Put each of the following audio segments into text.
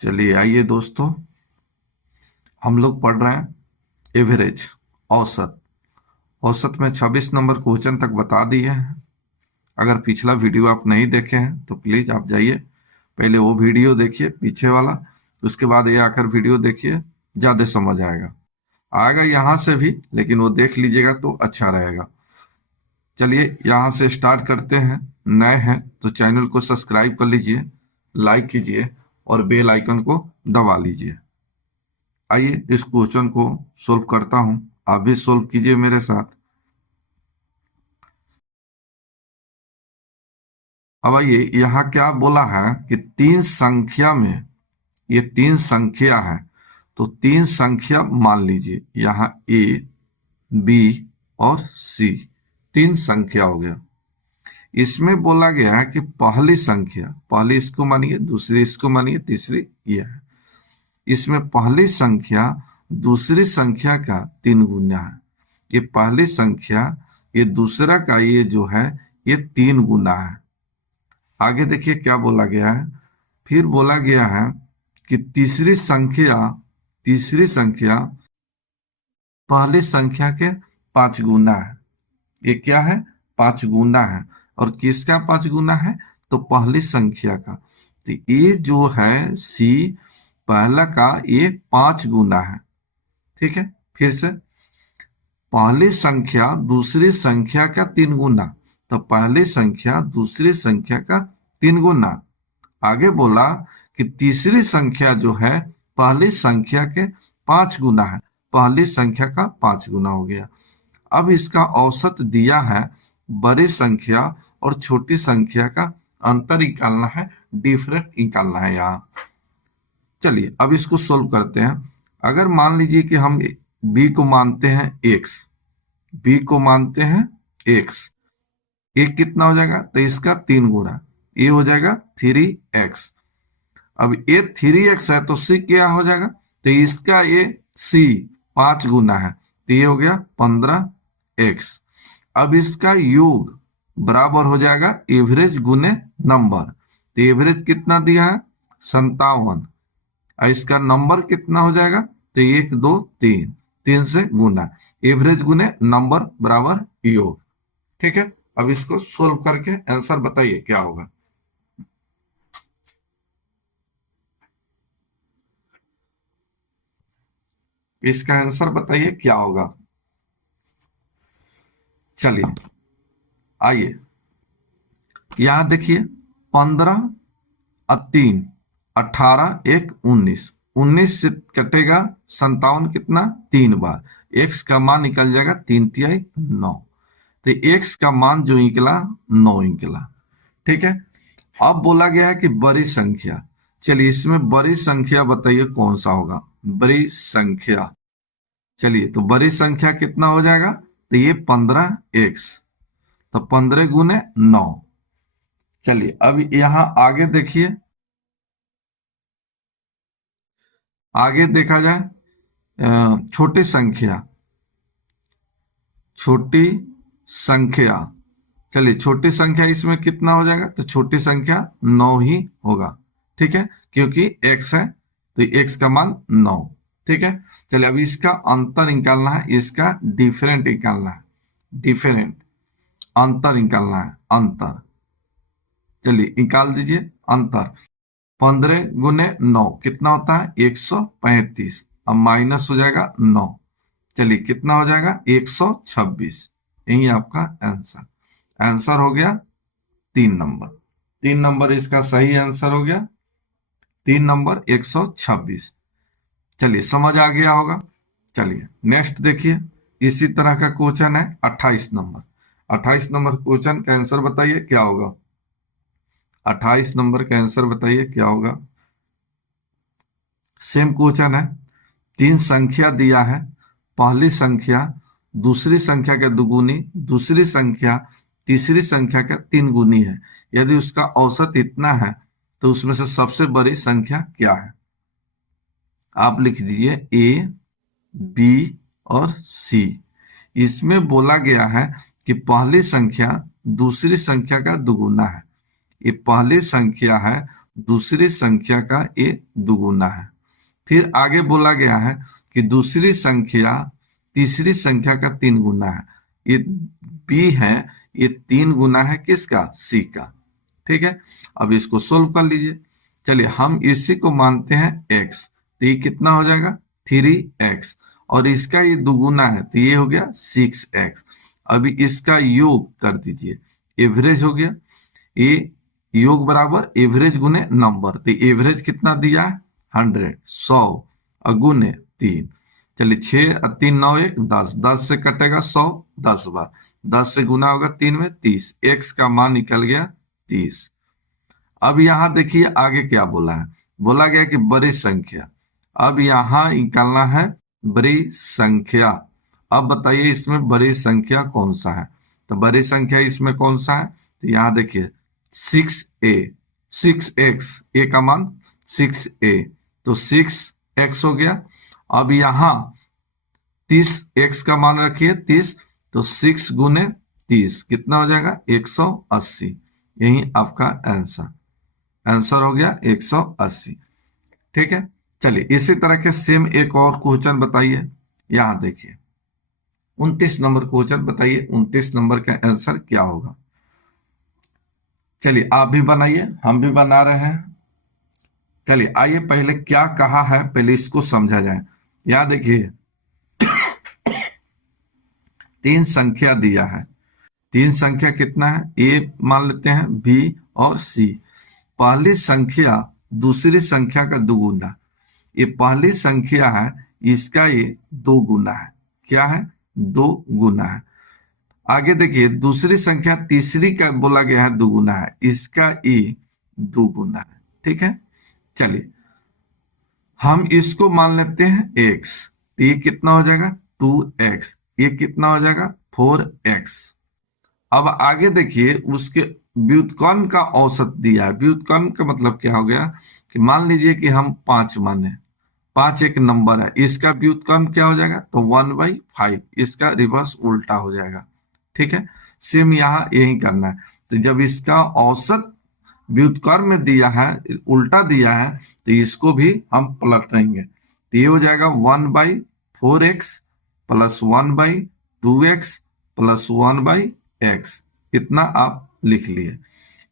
चलिए आइए दोस्तों, हम लोग पढ़ रहे हैं एवरेज, औसत। औसत में 26 नंबर क्वेश्चन तक बता दिए हैं। अगर पिछला वीडियो आप नहीं देखे हैं तो प्लीज आप जाइए, पहले वो वीडियो देखिए पीछे वाला, उसके बाद ये आकर वीडियो देखिए, ज्यादा समझ आएगा। आएगा यहाँ से भी, लेकिन वो देख लीजिएगा तो अच्छा रहेगा। चलिए यहाँ से स्टार्ट करते हैं। नए हैं तो चैनल को सब्सक्राइब कर लीजिए, लाइक कीजिए और बेल आइकन को दबा लीजिए। आइए इस क्वेश्चन को सोल्व करता हूं, आप भी सोल्व कीजिए मेरे साथ। अब आइए, यहाँ क्या बोला है कि तीन संख्या में, ये तीन संख्या है तो तीन संख्या मान लीजिए, यहाँ ए, बी और सी तीन संख्या हो गया। इसमें बोला गया है कि पहली संख्या, पहली इसको मानिए, दूसरी इसको मानिए, तीसरी ये है। इसमें पहली संख्या दूसरी संख्या का 3 गुना है। ये पहली संख्या, ये दूसरा का ये जो है ये 3 गुना है। आगे देखिए क्या बोला गया है, फिर बोला गया है कि तीसरी संख्या पहली संख्या के 5 गुना है। ये क्या है? 5 गुना है। और किसका 5 गुना है? तो पहली संख्या का। तो ये जो है सी, पहला का ये 5 गुना है। ठीक है, फिर से पहली संख्या दूसरी संख्या का 3 गुना, तो पहली संख्या दूसरी संख्या का 3 गुना। आगे बोला कि तीसरी संख्या जो है पहली संख्या के 5 गुना है, पहली संख्या का 5 गुना हो गया। अब इसका औसत दिया है, बड़ी संख्या और छोटी संख्या का अंतर निकालना है, डिफरेंस निकालना है यहाँ। चलिए अब इसको सोल्व करते हैं। अगर मान लीजिए कि हम बी को मानते हैं एक्स, बी को मानते हैं एक्स, ये कितना हो जाएगा? तो इसका 3 गुना, ये हो जाएगा 3x। अब ये 3x है तो सी क्या हो जाएगा? तो इसका ये सी 5 गुना है, तो ये हो गया 15x। अब इसका योग बराबर हो जाएगा एवरेज गुने नंबर। तो एवरेज कितना दिया है? 57। इसका नंबर कितना हो जाएगा? तो 1 2 3, 3 से गुना, एवरेज गुने नंबर बराबर योग। ठीक है, अब इसको सोल्व करके आंसर बताइए क्या होगा। इसका आंसर बताइए क्या होगा। चलिए आइए, यहां देखिए 15 और 3, 18 1 19, 19 से कटेगा 57 कितना? 3 बार। एक्स का मान निकल जाएगा 3 तिहाई 9, तो एक्स का मान जो निकला 9 निकला। ठीक है, अब बोला गया है कि बड़ी संख्या। चलिए इसमें बड़ी संख्या बताइए कौन सा होगा? बड़ी संख्या, चलिए तो बड़ी संख्या कितना हो जाएगा? तो ये 15x, तो 15 गुने 9। चलिए अब यहां आगे देखिए, आगे देखा जाए छोटी संख्या, छोटी संख्या। चलिए छोटी संख्या इसमें कितना हो जाएगा? तो छोटी संख्या 9 ही होगा। ठीक है, क्योंकि x है तो x का मान 9। ठीक है, चलिए अब इसका अंतर निकालना है, इसका डिफरेंट निकालना है, डिफरेंट अंतर निकालना है, अंतर। चलिए निकाल दीजिए अंतर। 15 गुने 9 कितना होता है? 135। अब माइनस हो जाएगा 9, चलिए कितना हो जाएगा? 126। यही आपका आंसर, आंसर हो गया 3 नंबर। 3 नंबर इसका सही आंसर हो गया, 3 नंबर 126। चलिए समझ आ गया होगा। चलिए नेक्स्ट देखिए, इसी तरह का क्वेश्चन है 28 नंबर। 28 नंबर क्वेश्चन का आंसर बताइए क्या होगा। 28 नंबर का आंसर बताइए क्या होगा। सेम क्वेश्चन है, 3 संख्या दिया है, पहली संख्या दूसरी संख्या के दुगुनी, दूसरी संख्या तीसरी संख्या का 3 गुनी है। यदि उसका औसत इतना है तो उसमें से सबसे बड़ी संख्या क्या है? आप लिख दीजिए ए, बी और सी। इसमें बोला गया है कि पहली संख्या दूसरी संख्या का दुगुना है। ये पहली संख्या है, दूसरी संख्या का ये दुगुना है। फिर आगे बोला गया है कि दूसरी संख्या तीसरी संख्या का 3 गुना है। ये बी है, ये 3 गुना है किसका? सी का। ठीक है, अब इसको सोल्व कर लीजिए। चलिए, हम इसी को मानते हैं x, तो ये कितना हो जाएगा? 3x, और इसका ये दुगुना है तो ये हो गया 6x। अभी इसका योग कर दीजिए, एवरेज हो गया। ये योग बराबर एवरेज गुने नंबर, तो एवरेज कितना दिया है? 100, 100 और गुने 3। चलिए, 6 और 3 9 1 10, 10 से कटेगा 100 10 बार, 10 से गुना होगा 3 में 30, x का मान निकल गया 30। अब यहां देखिए आगे क्या बोला है, बोला गया कि बड़ी संख्या। अब यहां निकालना है बड़ी संख्या। अब बताइए इसमें बड़ी संख्या कौन सा है? तो बड़ी संख्या इसमें कौन सा है? तो यहां देखिए 6a, 6x, a का मान 6a, तो 6x हो गया। अब यहां 30x का मान रखिए 30, तो 6 गुने 30 कितना हो जाएगा? 180। यही आपका आंसर हो गया 180। ठीक है, चलिए इसी तरह के सेम एक और क्वेश्चन बताइए। यहां देखिए 29 नंबर क्वेश्चन बताइए, 29 नंबर का आंसर क्या होगा? चलिए आप भी बनाइए, हम भी बना रहे हैं। चलिए आइए, पहले क्या कहा है पहले इसको समझा जाए। यहां देखिए 3 संख्या दिया है। 3 संख्या कितना है? ए मान लेते हैं, बी और सी। पहली संख्या दूसरी संख्या का दुगुना। ये पहली संख्या है, इसका ये 2 गुना है। क्या है? 2 गुना है। आगे देखिए दूसरी संख्या तीसरी का बोला गया है दुगुना है, इसका ये 2 गुना है। ठीक है, चलिए हम इसको मान लेते हैं x, तो ये कितना हो जाएगा? 2x। ये कितना हो जाएगा? 4x। अब आगे देखिए उसके व्युत्क्रम का औसत दिया है। व्युत्क्रम का मतलब क्या हो गया कि मान लीजिए कि हम 5 माने, 5 एक नंबर है, इसका व्युत्क्रम क्या हो जाएगा? तो 1/5, इसका रिवर्स उल्टा हो जाएगा। ठीक है, सेम यहाँ यही करना है। तो जब इसका औसत व्युत्क्रम में दिया है, उल्टा दिया है, तो इसको भी हम पलटेंगे, तो ये हो जाएगा 1/4x plus 1/2x plus 1/x। इतना आप लिख लिए,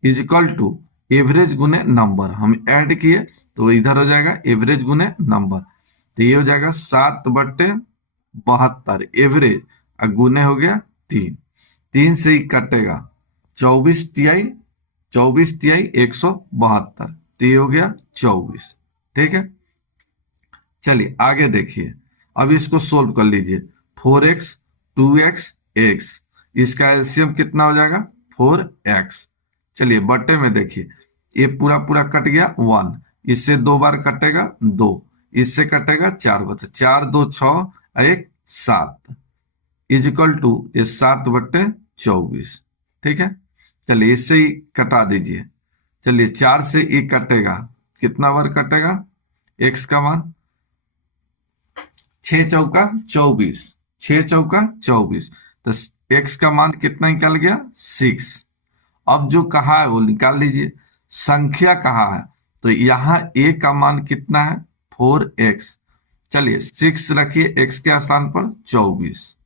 इजिकल टू एवरेज गुने नंबर। हम ऐड किए तो इधर हो जाएगा एवरेज गुने नंबर, तो ये हो जाएगा 7/72 एवरेज, और गुने हो गया 3, 3 से ही कटेगा 24 TI 172, तो ये हो गया 24। ठीक है, चलिए आगे देखिए, अब इसको सोल्व कर लीजिए। 4x 2x x, इसका एलसीएम कितना हो जाएगा? 4x। चलिए बट्टे में देखिए, ये पूरा पूरा कट गया 1, इससे 2 बार कटेगा 2, इससे कटेगा 4 बार, 4 2 6 1 7, इजिकल टू ये 7/24। ठीक है, चलिए इससे ही कटा दीजिए। चलिए 4 से ये कटेगा, कितना बार कटेगा? x का मान 6 चौका 24, 6 चौका 24, तो x का मान कितना निकल गया? 6। अब जो कहा है वो निकाल लीजिए। संख्या कहा है, तो यहां a का मान कितना है? 4x। चलिए 6 रखिए x के स्थान पर 24।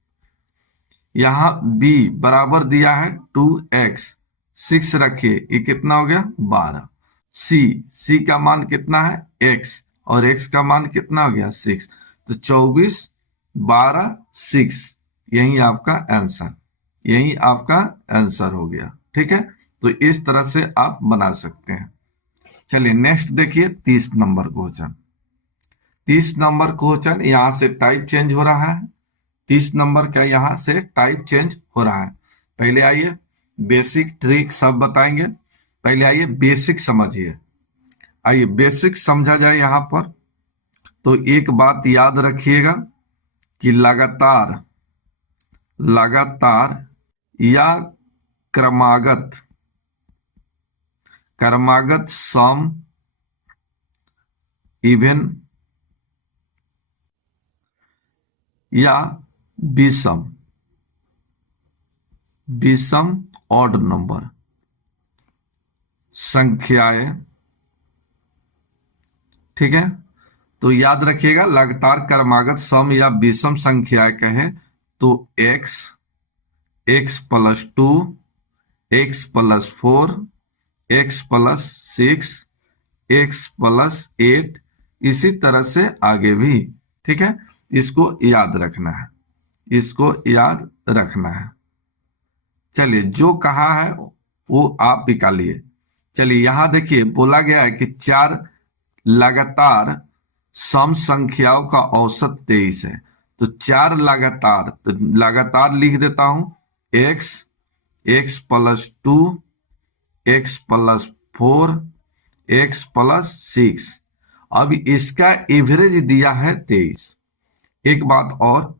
यहां b बराबर दिया है 2x, 6 रखिए, ये कितना हो गया? 12। c का मान कितना है? x, और x का मान कितना हो गया? 6, तो 24 12 6, यही आपका आंसर, यही आपका आंसर हो गया। ठीक है, तो इस तरह से आप बना सकते हैं। चलिए नेक्स्ट देखिए 30 नंबर क्वेश्चन। 30 नंबर क्वेश्चन यहां से टाइप चेंज हो रहा है। 30 नंबर का यहां से टाइप चेंज हो रहा है। पहले आइए बेसिक ट्रिक सब बताएंगे, पहले आइए बेसिक समझिए। आइए बेसिक समझा जाए यहां पर। तो एक बात याद रखिएगा कि लगातार या क्रमागत सम, इवन या विषम ऑड नंबर संख्याएं ठीक है, तो याद रखिएगा लगातार क्रमागत सम या विषम संख्याएं कहें तो x, x+2, x+4, x+6, x+8, इसी तरह से आगे भी। ठीक है, इसको याद रखना है, इसको याद रखना है। चलिए, जो कहा है वो आप निकालिए। चलिए, यहां देखिए बोला गया है कि 4 लगातार सम संख्याओं का औसत 23 है। तो 4 लगातार, तो लगातार लिख देता हूं x, x+2, x+4, x+6। अब इसका एवरेज दिया है 23। एक बात और,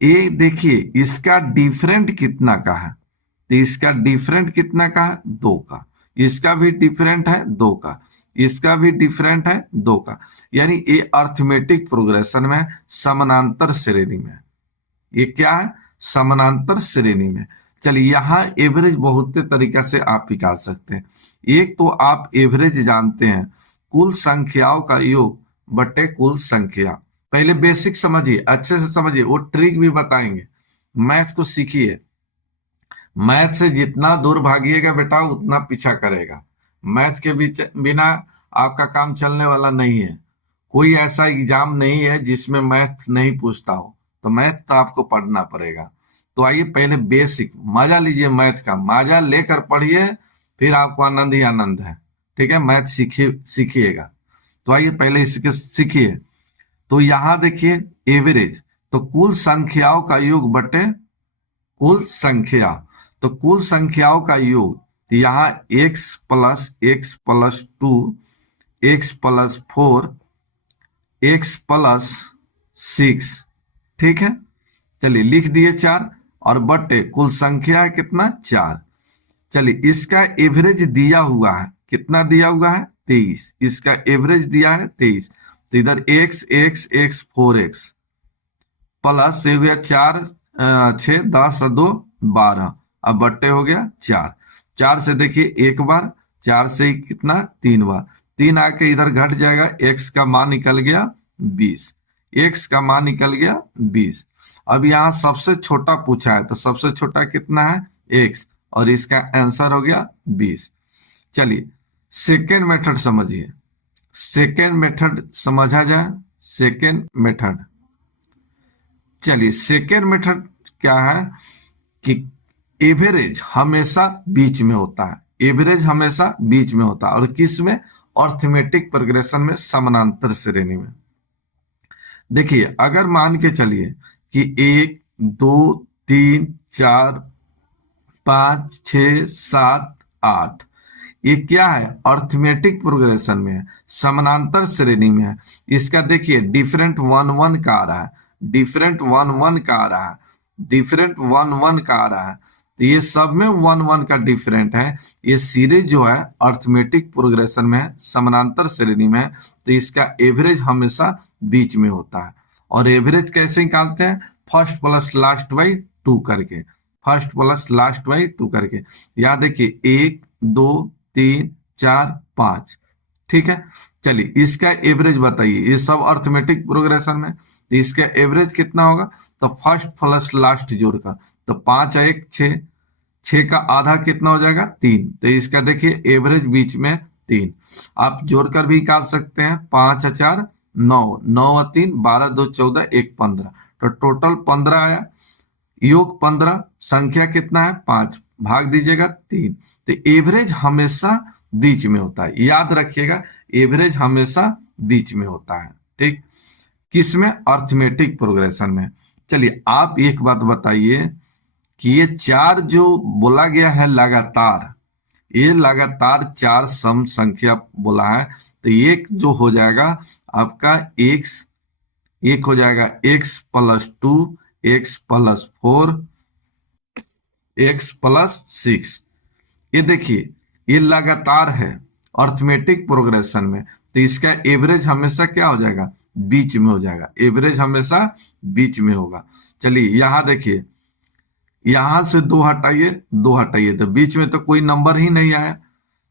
ये देखिए इसका डिफरेंट कितना का है, तो इसका डिफरेंट कितना का है, 2 का। इसका भी डिफरेंट है 2 का, इसका भी डिफरेंट है 2 का। यानी ये अर्थमेटिक प्रोग्रेशन में समानांतर श्रेणी में, ये क्या है, समानांतर श्रेणी में। चलिए, यहां एवरेज बहुत तरीका से आप निकाल सकते हैं। एक तो आप एवरेज जानते हैं, कुल संख्याओं का योग बटे कुल संख्या। पहले बेसिक समझिए, अच्छे से समझिए, वो ट्रिक भी बताएंगे। मैथ को सीखिए, मैथ से जितना दूर भागिएगा बेटा उतना पीछा करेगा। मैथ के बिना आपका काम चलने वाला नहीं है। कोई ऐसा एग्जाम नहीं है जिसमें मैथ नहीं पूछता हो, तो मैथ तो आपको पढ़ना पड़ेगा। तो आइए पहले बेसिक मजा लीजिए, मैथ का मजा लेकर पढ़िए, फिर आपको आनंद ही आनंद है। ठीक है, मैथ सीखिएगा। तो आइए पहले इसके सीखिए। तो यहां देखिए एवरेज, तो कुल संख्याओं का योग बटे कुल संख्या। तो कुल संख्याओं का योग, तो यहां x+x+2, x+4, x+6। ठीक है, चलिए लिख दिए 4, और बटे कुल संख्या है कितना, 4। चलिए, इसका एवरेज दिया हुआ है, कितना दिया हुआ है, 23। इसका एवरेज दिया है 23। तो इधर x, x, x, 4x plus से हो गया 4, 6, 10 और 2, 12। अब बट्टे हो गया 4। 4 से देखिए एक बार, 4 से ही कितना, 3 बार। 3 आके इधर घट जाएगा, x का मान निकल गया 20। x का मान निकल गया 20। अब यहाँ सबसे छोटा पूछा है, तो सबसे छोटा कितना है, x, और इसका आंसर हो गया 20। चलिए सेकेंड मेथड समझिए। सेकेंड मेथड समझा जाए, सेकेंड मेथड। चलिए, सेकेंड मेथड क्या है कि एवरेज हमेशा बीच में होता है, एवरेज हमेशा बीच में होता है। और किस में, अर्थमेटिक प्रोग्रेशन में, समानांतर श्रेणी में। देखिए, अगर मान के चलिए कि 1, 2, 3, 4, 5, 6, 7, 8, ये क्या है, अर्थमेटिक प्रोग्रेशन में है, समानांतर श्रेणी में है। इसका देखिए डिफरेंट 1 1 का आ रहा है, डिफरेंट 1 1 का आ रहा है, डिफरेंट 1 1 का आ रहा है। तो ये सब में 1 1 का डिफरेंट है। ये सीरीज जो है अर्थमेटिक प्रोग्रेशन में है, समानांतर श्रेणी में है। तो इसका एवरेज हमेशा बीच में होता है। और एवरेज कैसे निकालते हैं, फर्स्ट प्लस लास्ट बाई 2 करके, फर्स्ट प्लस लास्ट बाई 2 करके। याद देखिए 1, 2, 3, 4, 5। ठीक है, चलिए इसका एवरेज बताइए। ये सब अर्थमेटिक प्रोग्रेशन में, तो इसका एवरेज कितना होगा, तो फर्स्ट प्लस लास्ट जोड़कर, तो 5 1 6, 6 का आधा कितना हो जाएगा, 3। तो इसका देखिए एवरेज बीच में 3। आप जोड़कर भी निकाल सकते हैं, 5 4 9, 9 और 3 12, 2 14, 1 15। तो टोटल 15 आया, योग 15, संख्या कितना है, 5, भाग दीजिएगा 3। तो एवरेज हमेशा बीच में होता है, याद रखिएगा, एवरेज हमेशा बीच में होता है। ठीक, किसमें, अर्थमेटिक प्रोग्रेशन में। चलिए आप एक बात बताइए कि ये 4 जो बोला गया है लगातार, ये लगातार 4 सम संख्या बोला है। तो एक जो हो जाएगा आपका x, एक हो जाएगा x+2, x+4, x+6। ये देखिए ये लगातार है अर्थमेटिक प्रोग्रेशन में। तो इसका एवरेज हमेशा क्या हो जाएगा, बीच में हो जाएगा, एवरेज हमेशा बीच में होगा। चलिए यहां देखिए, यहां से 2 हटाइए, 2 हटाइए, तो बीच में तो कोई नंबर ही नहीं आया।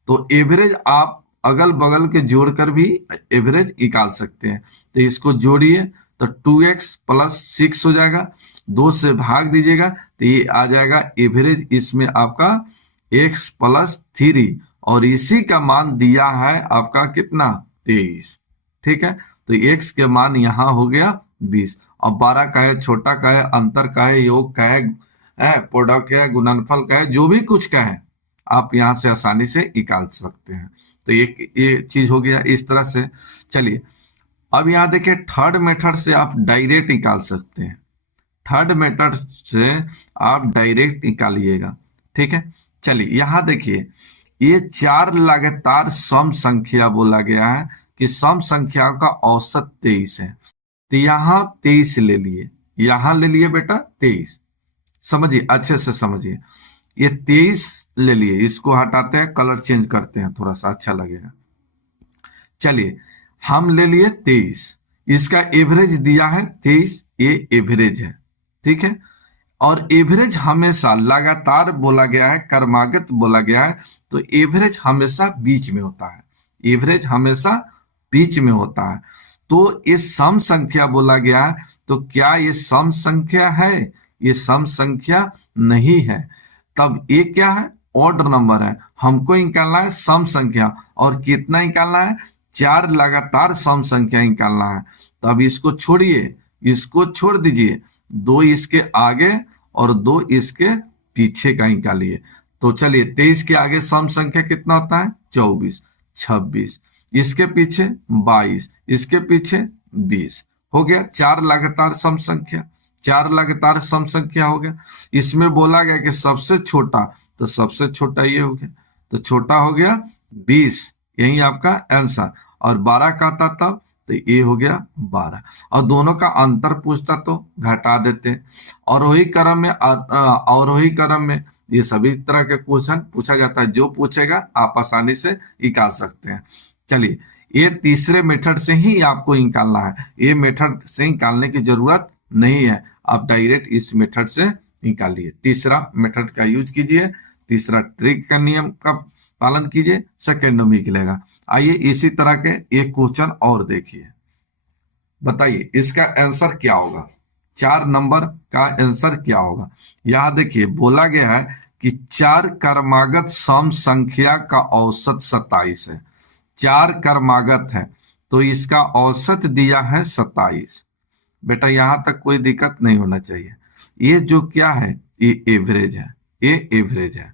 तो एवरेज आप अगल बगल के जोड़कर भी एवरेज निकाल सकते हैं। तो इसको जोड़िए तो 2x प्लस 6 हो जाएगा, 2 से भाग दीजिएगा तो ये आ जाएगा एवरेज इसमें आपका x प्लस 3, और इसी का मान दिया है आपका कितना 23। ठीक है, तो x के मान यहाँ हो गया 20। अब 12 का है, छोटा का है, अंतर का है, योग का है, प्रोडक्ट है, गुणनफल का है, जो भी कुछ का है आप यहाँ से आसानी से निकाल सकते हैं। तो ये चीज हो गया इस तरह से। चलिए अब यहाँ देखिए थर्ड मेथड से आप डायरेक्ट निकाल सकते हैं। थर्ड मेथड से आप डायरेक्ट निकालिएगा। ठीक है, चलिए यहाँ देखिए ये 4 लगातार सम संख्या बोला गया है कि सम संख्या का औसत 23 है। तो यहाँ 23 ले लिए, यहाँ ले लिए बेटा 23। समझिए, अच्छे से समझिए, ये 23 ले लिए, इसको हटाते हैं, कलर चेंज करते हैं, थोड़ा सा अच्छा लगेगा। चलिए हम ले लिए 23, इसका एवरेज दिया है 23, ये एवरेज है। ठीक है, और एवरेज हमेशा लगातार बोला गया है, क्रमागत बोला गया है, तो एवरेज हमेशा बीच में होता है, एवरेज हमेशा बीच में होता है। तो ये सम संख्या बोला गया है, तो क्या ये सम संख्या है? ये सम संख्या नहीं है। तब ये क्या है? ऑड नंबर है। हमको निकालना है सम संख्या, और कितना निकालना है? 4 लगातार सम संख्या निकालना है। तब इसको छोड़िए, इसको छोड़ दीजिए, 2 इसके आगे और 2 इसके पीछे का निकालिए। तो चलिए 23 के आगे सम संख्या कितना होता है? 24, 26, इसके पीछे 22, इसके पीछे 20। हो गया 4 लगातार सम संख्या, 4 लगातार सम संख्या हो गया। इसमें बोला गया कि सबसे छोटा, तो सबसे छोटा ये हो गया, तो छोटा हो गया 20, यही आपका आंसर। और 12 का था तब, तो ये हो गया 12। और दोनों का अंतर पूछता तो घटा देते। और वही क्रम में और वही क्रम में ये सभी तरह के क्वेश्चन पूछा जाता है, जो पूछेगा आप आसानी से निकाल सकते हैं। चलिए ये तीसरे मेथड से ही आपको निकालना है, ये मेथड से निकालने की जरूरत नहीं है, आप डायरेक्ट इस मेथड से निकालिए। तीसरा मेथड का यूज कीजिए, तीसरा ट्रिक का नियम का पालन कीजिए, सेकेंड में निकलेगा। आइए इसी तरह के एक क्वेश्चन और देखिए, बताइए इसका आंसर क्या होगा, 4 नंबर का आंसर क्या होगा। यहां देखिए बोला गया है कि 4 क्रमागत सम संख्या का औसत 27 है। 4 क्रमागत है तो इसका औसत दिया है 27। बेटा यहां तक कोई दिक्कत नहीं होना चाहिए। ये जो क्या है, ये एवरेज है, ये एवरेज है।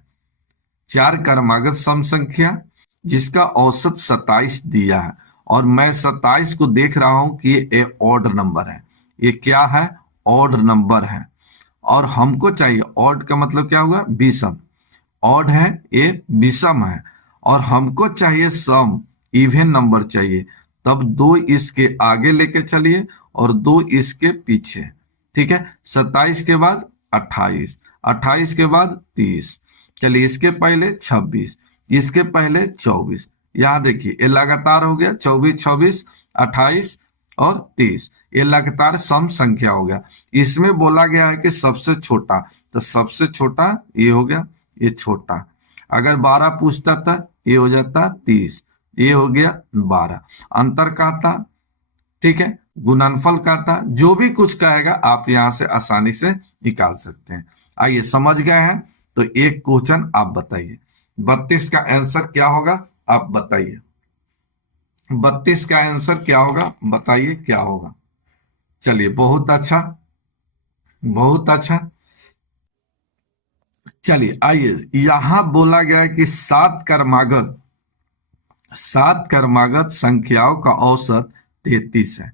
4 क्रमागत सम संख्या जिसका औसत 27 दिया है, और मैं 27 को देख रहा हूं कि ये ऑड नंबर है। ये क्या है? ऑड नंबर है। और हमको चाहिए, ऑड का मतलब क्या हुआ? विषम। ऑड है, ये विषम है, और हमको चाहिए सम, इवन नंबर चाहिए। तब 2 इसके आगे लेके चलिए और 2 इसके पीछे। ठीक है, 27 के बाद 28, 28 के बाद 30, चलिए इसके पहले 26, इसके पहले 24। यहां देखिए ये लगातार हो गया, 24, 26, 28 और 30, ये लगातार सम संख्या हो गया। इसमें बोला गया है कि सबसे छोटा, तो सबसे छोटा ये हो गया, ये छोटा। अगर 12 पूछता था ये हो जाता 30, ये हो गया 12। अंतर का था, ठीक है, गुणनफल का था, जो भी कुछ कहेगा आप यहां से आसानी से निकाल सकते हैं। आइए समझ गए हैं, तो एक क्वेश्चन आप बताइए, 32 का आंसर क्या होगा आप बताइए। 32 का आंसर क्या होगा बताइए, क्या होगा। चलिए बहुत अच्छा, बहुत अच्छा। चलिए आइए, यहां बोला गया है कि 7 क्रमागत संख्याओं का औसत 33 है,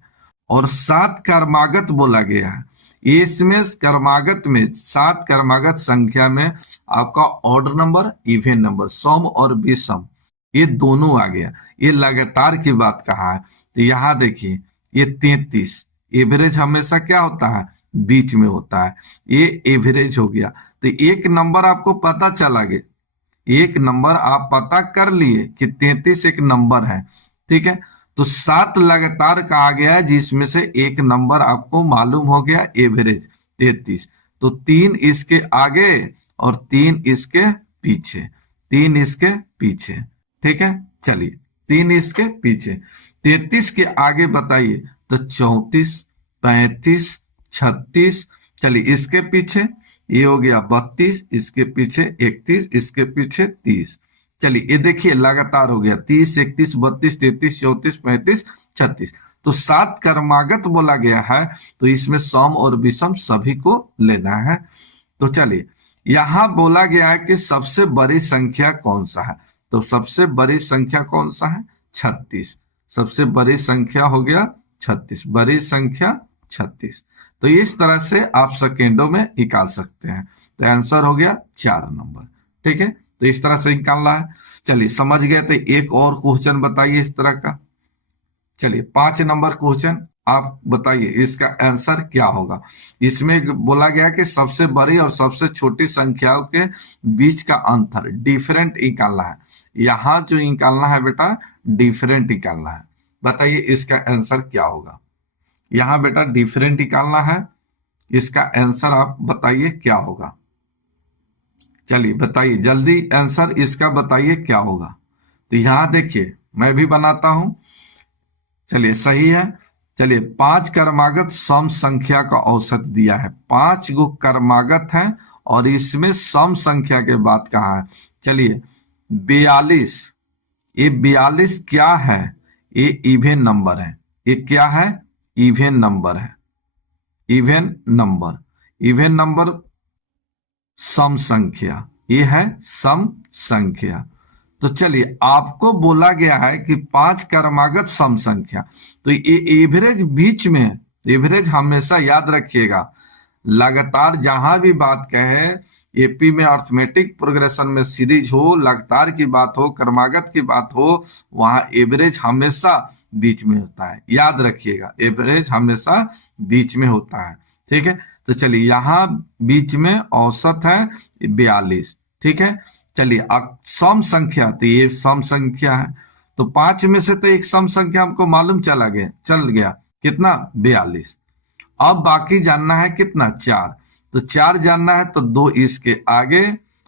और 7 क्रमागत बोला गया है। इसमें क्रमागत में 7 क्रमागत संख्या में आपका ऑड नंबर, इवन नंबर, सम और विषम, ये दोनों आ गया। ये लगातार की बात कहा है। तो यहां देखिए ये 33, एवरेज हमेशा क्या होता है? बीच में होता है, ये एवरेज हो गया। तो एक नंबर आपको पता चला गया, एक नंबर आप पता कर लिए कि 33 एक नंबर है। ठीक है, तो 7 लगातार कहा गया है, जिसमें से एक नंबर आपको मालूम हो गया एवरेज 33। तो 3 इसके आगे और 3 इसके पीछे, 3 इसके पीछे। ठीक है, चलिए 3 इसके पीछे। 33 के आगे बताइए तो 34, 35, 36। चलिए इसके पीछे ये हो गया 32, इसके पीछे 31, इसके पीछे 30। चलिए ये देखिए लगातार हो गया 30, 31, 32, 33, 34, 35, 36। तो 7 क्रमागत बोला गया है, तो इसमें सम और विषम सभी को लेना है। तो चलिए यहां बोला गया है कि सबसे बड़ी संख्या कौन सा है, तो सबसे बड़ी संख्या कौन सा है, 36। सबसे बड़ी संख्या हो गया 36, बड़ी संख्या 36। तो इस तरह से आप सेकेंडों में निकाल सकते हैं। तो आंसर हो गया 4 नंबर। ठीक है, तो इस तरह से निकालना है। चलिए समझ गए, तो एक और क्वेश्चन बताइए इस तरह का। चलिए 5 नंबर क्वेश्चन आप बताइए इसका आंसर क्या होगा। इसमें बोला गया कि सबसे बड़ी और सबसे छोटी संख्याओं के बीच का अंतर डिफरेंट निकालना है। यहां जो निकालना है बेटा डिफरेंट निकालना है। बताइए इसका आंसर क्या होगा। यहां बेटा डिफरेंट निकालना है, इसका आंसर आप बताइए क्या होगा। चलिए बताइए जल्दी आंसर इसका बताइए क्या होगा। तो यहां देखिए मैं भी बनाता हूं। चलिए सही है। चलिए 5 क्रमागत सम संख्या का औसत दिया है। 5 गो क्रमागत है और इसमें सम संख्या के बात कहा है। चलिए 42, ये 42 क्या है, ये इवेन नंबर है। ये क्या है, इवेन नंबर है। इवेन नंबर, इवेन नंबर सम संख्या, ये है सम संख्या। तो चलिए आपको बोला गया है कि 5 क्रमागत सम संख्या, तो ये एवरेज बीच में है। एवरेज हमेशा याद रखिएगा, लगातार जहां भी बात कहे एपी में अर्थमेटिक प्रोग्रेशन में सीरीज हो, लगातार की बात हो, क्रमागत की बात हो, वहां एवरेज हमेशा बीच में होता है। याद रखिएगा एवरेज हमेशा बीच में होता है। ठीक है, तो चलिए यहां बीच में औसत है 42। ठीक है, चलिए अब सम संख्या, तो ये सम संख्या है, तो 5 में से तो एक सम संख्या हमको मालूम चल गया कितना, 42। अब बाकी जानना है कितना, 4। तो 4 जानना है तो 2 इसके आगे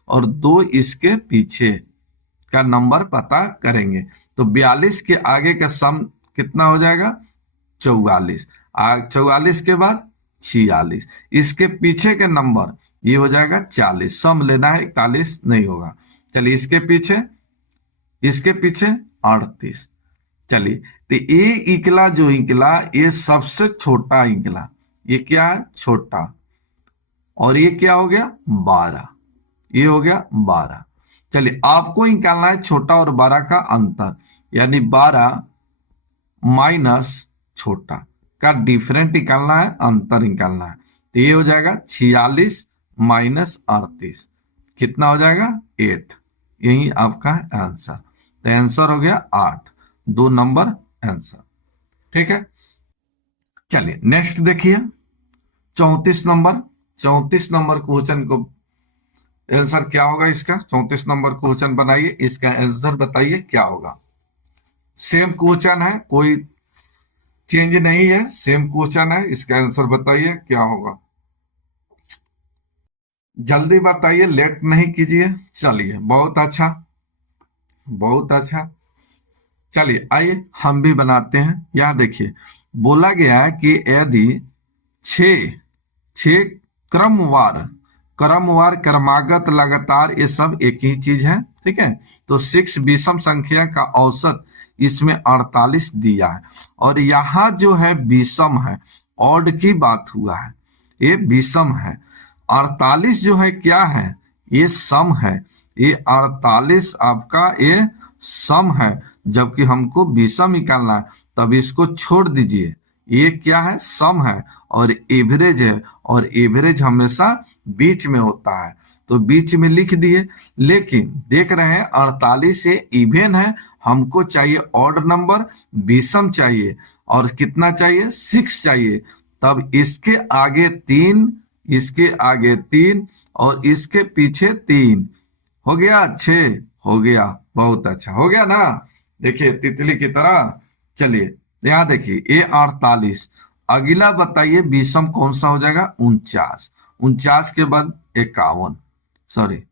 और 2 इसके पीछे का नंबर पता करेंगे। तो 42 के आगे का सम कितना हो जाएगा, 44। 44 के बाद 46, इसके पीछे के नंबर ये हो जाएगा 40। सम लेना है, 41 नहीं होगा। चलिए इसके पीछे 38। चलिए तो ये इकला जो इकला, ये सबसे छोटा इकला, ये क्या है, छोटा। और ये क्या हो गया, 12। ये हो गया 12। चलिए आपको निकालना है छोटा और 12 का अंतर, यानी 12 माइनस छोटा का डिफरेंट निकालना है, अंतर निकालना है। तो ये हो जाएगा 46 माइनस 38, कितना हो जाएगा, 8। यही आपका आंसर। तो आंसर हो गया 8, 2 नंबर आंसर। ठीक है, चलिए नेक्स्ट देखिए 34 नंबर। 34 नंबर क्वेश्चन को आंसर क्या होगा इसका। 34 नंबर क्वेश्चन बनाइए, इसका आंसर बताइए क्या होगा। सेम क्वेश्चन है, कोई चेंज नहीं है, सेम क्वेश्चन है। इसका आंसर बताइए क्या होगा, जल्दी बताइए, लेट नहीं कीजिए। चलिए बहुत अच्छा, बहुत अच्छा। चलिए आइए हम भी बनाते हैं। यहां देखिए बोला गया है कि यदि 6 क्रमवार क्रमागत लगातार, ये सब एक ही चीज है। ठीक है, तो 6 विषम संख्या का औसत इसमें 48 दिया है। और यहां जो है विषम है, ऑड की बात हुआ है, ये विषम है। 48 जो है क्या है, ये सम है। ये 48 आपका ये सम है, जबकि हमको विषम निकालना है, तब इसको छोड़ दीजिए। ये क्या है, सम है और एवरेज है, और एवरेज हमेशा बीच में होता है, तो बीच में लिख दिए। लेकिन देख रहे हैं 48 से इवेन है, हमको चाहिए ऑड नंबर, विषम चाहिए, और कितना चाहिए, 6 चाहिए। तब इसके आगे 3, इसके आगे 3 और इसके पीछे 3, हो गया 6, हो गया। बहुत अच्छा हो गया ना, देखिए तितली की तरह। चलिए यहां देखिए ये 48। अगला बताइए विषम कौन सा हो जाएगा, 49। 49 के बाद 51, सॉरी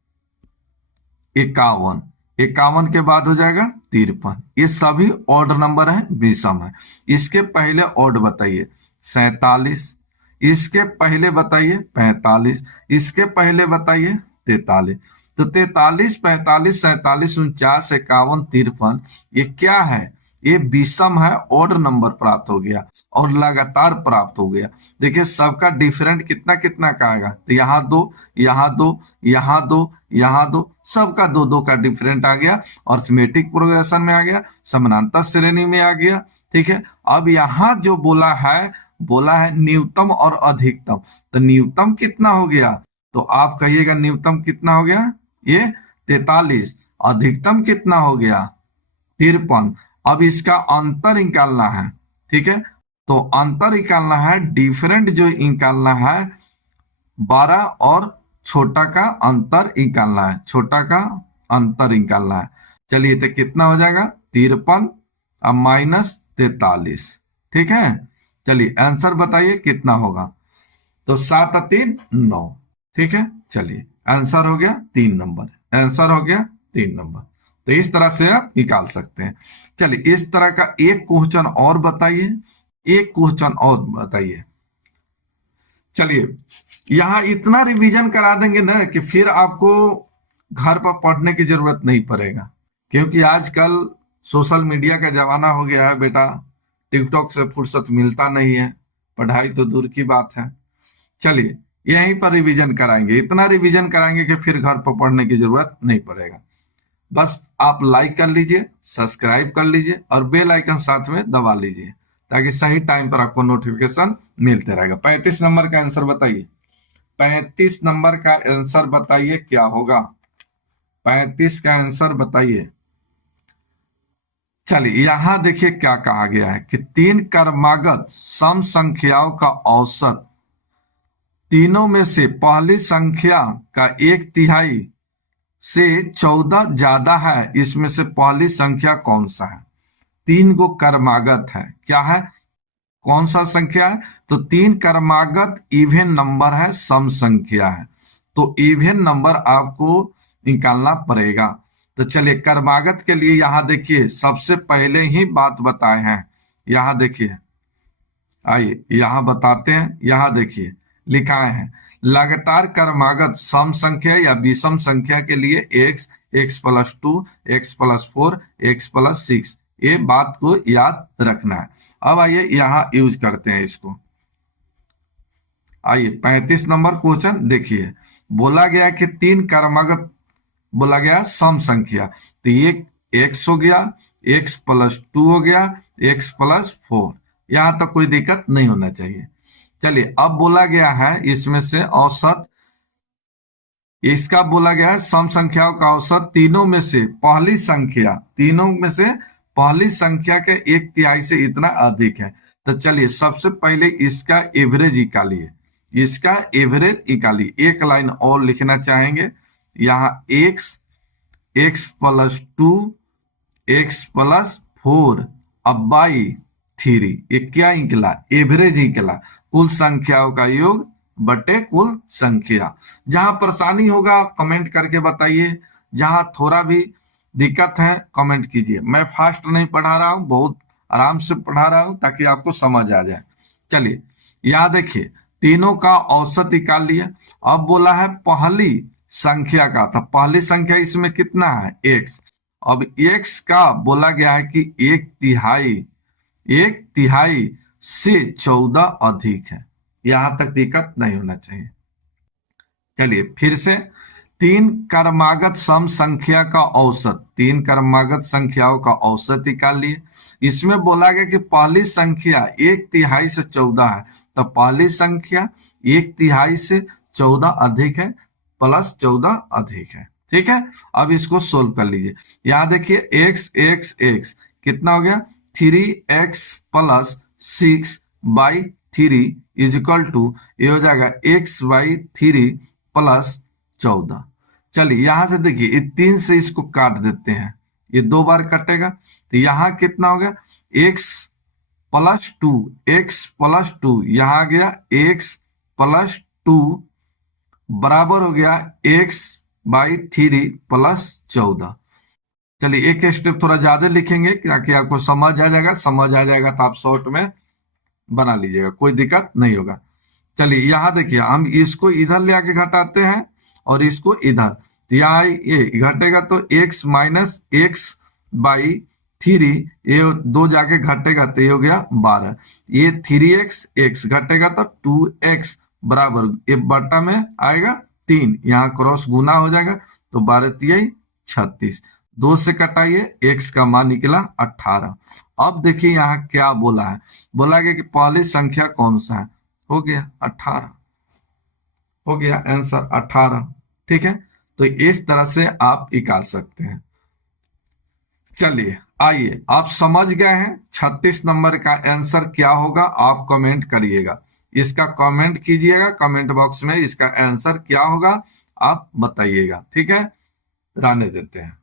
51, 51 के बाद हो जाएगा 53। ये सभी ऑड नंबर है, विषम है। इसके पहले ऑड बताइए 47, इसके पहले बताइए 45, इसके पहले बताइए 43। तो 43, 45, 47, 49, 51, 53 ये क्या है? ये विषम है, ऑड नंबर प्राप्त हो गया और लगातार प्राप्त हो गया। देखिए सबका डिफरेंट कितना कितना का आएगा, तो यहाँ दो, यहाँ दो, यहाँ दो, यहाँ दो, सबका दो दो का डिफरेंट आ गया और सिमेट्रिक प्रोग्रेशन में आ गया, समानांतर श्रेणी में आ गया। ठीक है, अब यहाँ जो बोला है न्यूनतम और अधिकतम, तो न्यूनतम कितना हो गया? तो आप कहिएगा न्यूनतम कितना हो गया? ये 43। अधिकतम कितना हो गया? 53। अब इसका अंतर निकालना है। ठीक है, तो अंतर निकालना है, डिफरेंट जो निकालना है 12 और छोटा का अंतर निकालना है, छोटा का अंतर निकालना है। चलिए तो कितना हो जाएगा? 53 अब माइनस 43। ठीक है, चलिए आंसर बताइए कितना होगा? तो 7 और 3 9। ठीक है, चलिए आंसर हो गया 3 नंबर, आंसर हो गया 3 नंबर। तो इस तरह से आप निकाल सकते हैं। चलिए इस तरह का एक क्वेश्चन और बताइए, एक क्वेश्चन और बताइए। चलिए यहां इतना रिवीजन करा देंगे ना कि फिर आपको घर पर पढ़ने की जरूरत नहीं पड़ेगा, क्योंकि आजकल सोशल मीडिया का जमाना हो गया है बेटा। टिकटॉक से फुर्सत मिलता नहीं है, पढ़ाई तो दूर की बात है। चलिए यहीं पर रिवीजन कराएंगे, इतना रिवीजन कराएंगे कि फिर घर पर पढ़ने की जरूरत नहीं पड़ेगा। बस आप लाइक कर लीजिए, सब्सक्राइब कर लीजिए और बेल आइकन साथ में दबा लीजिए, ताकि सही टाइम पर आपको नोटिफिकेशन मिलते रहेगा। 35 नंबर का आंसर बताइए, 35 नंबर का आंसर बताइए क्या होगा? 35 का आंसर बताइए। चलिए यहां देखिए क्या कहा गया है कि तीन क्रमागत सम संख्याओं का औसत तीनों में से पहली संख्या का 1/3 से 14 ज्यादा है, इसमें से पहली संख्या कौन सा है? तीन गो क्रमागत है, क्या है, कौन सा संख्या है? तो तीन क्रमागत इवन नंबर है, सम संख्या है, तो इवन नंबर आपको निकालना पड़ेगा। तो चलिए क्रमागत के लिए यहां देखिए सबसे पहले ही बात बताए हैं, यहां देखिए, आइए यहां बताते हैं। यहां देखिए लिखाए हैं लगातार क्रमागत सम संख्या या विषम संख्या के लिए x, x+2, x+4, x+6, ये बात को याद रखना है। अब आइए यहां यूज करते हैं इसको। आइए 35 नंबर क्वेश्चन देखिए, बोला गया कि तीन क्रमागत, बोला गया सम संख्या, तो ये x हो गया, x+2 हो गया, x+4, यहां तक कोई दिक्कत नहीं होना चाहिए। चलिए अब बोला गया है इसमें से औसत, इसका बोला गया है सम संख्याओं का औसत तीनों में से पहली संख्या, तीनों में से पहली संख्या के 1/3 से इतना अधिक है। तो चलिए सबसे पहले इसका एवरेज निकालिए, इसका एवरेज निकालिए। एक लाइन और लिखना चाहेंगे, यहाँ x+2, x+4 अब बाई 3, ये क्या निकला? एवरेज निकला, कुल संख्याओं का योग बटे कुल संख्या। जहां परेशानी होगा कमेंट करके बताइए, जहां थोड़ा भी दिक्कत है कमेंट कीजिए। मैं फास्ट नहीं पढ़ा रहा हूं, बहुत आराम से पढ़ा रहा हूं ताकि आपको समझ आ जाए। चलिए यहां देखिए तीनों का औसत निकाल लिया। अब बोला है पहली संख्या का, था पहली संख्या इसमें कितना है? x। अब x का बोला गया है कि 1/3, 1/3 से 14 अधिक है, यहां तक दिक्कत नहीं होना चाहिए। चलिए फिर से, तीन क्रमागत सम संख्या का औसत, तीन क्रमागत संख्याओं का औसत निकाल लिए। इसमें बोला गया कि पहली संख्या 1/3 से 14 है, तो पहली संख्या 1/3 से 14 अधिक है, +14 अधिक है। ठीक है, अब इसको सोल्व कर लीजिए। यहां देखिए x कितना हो गया? 3x+6/3 = ये हो जाएगा x/3 +14। चलिए यहां से देखिए ये 3 से इसको काट देते हैं, ये 2 बार कटेगा, तो यहां कितना हो गया? x+2 यहां आ गया x+2 बराबर हो गया x/3 +14। चलिए एक स्टेप थोड़ा ज्यादा लिखेंगे ताकि आपको समझ आ जाएगा, समझ आ जाएगा तो आप शॉर्ट में बना लीजिएगा, कोई दिक्कत नहीं होगा। चलिए यहाँ देखिए, हम इसको इधर ले आके घटाते हैं और इसको इधर, तो यहाँ ये घटेगा तो x minus x by three, ये दो जाके घटेगा तो ये हो गया 12, ये 3x, x घटेगा तो 2x बराबर, ये बटा में आएगा 3, यहाँ क्रॉस गुना हो जाएगा तो 12 तिहाई 36, 2 से कटाइए, x का मान निकला 18। अब देखिए यहाँ क्या बोला है, बोला गया कि पहली संख्या कौन सा है, हो गया 18, हो गया आंसर 18। ठीक है, तो इस तरह से आप निकाल सकते हैं। चलिए आइए, आप समझ गए हैं 36 नंबर का आंसर क्या होगा, आप कमेंट करिएगा, इसका कमेंट कीजिएगा कमेंट बॉक्स में, इसका आंसर क्या होगा आप बताइएगा। ठीक है, रहने देते हैं।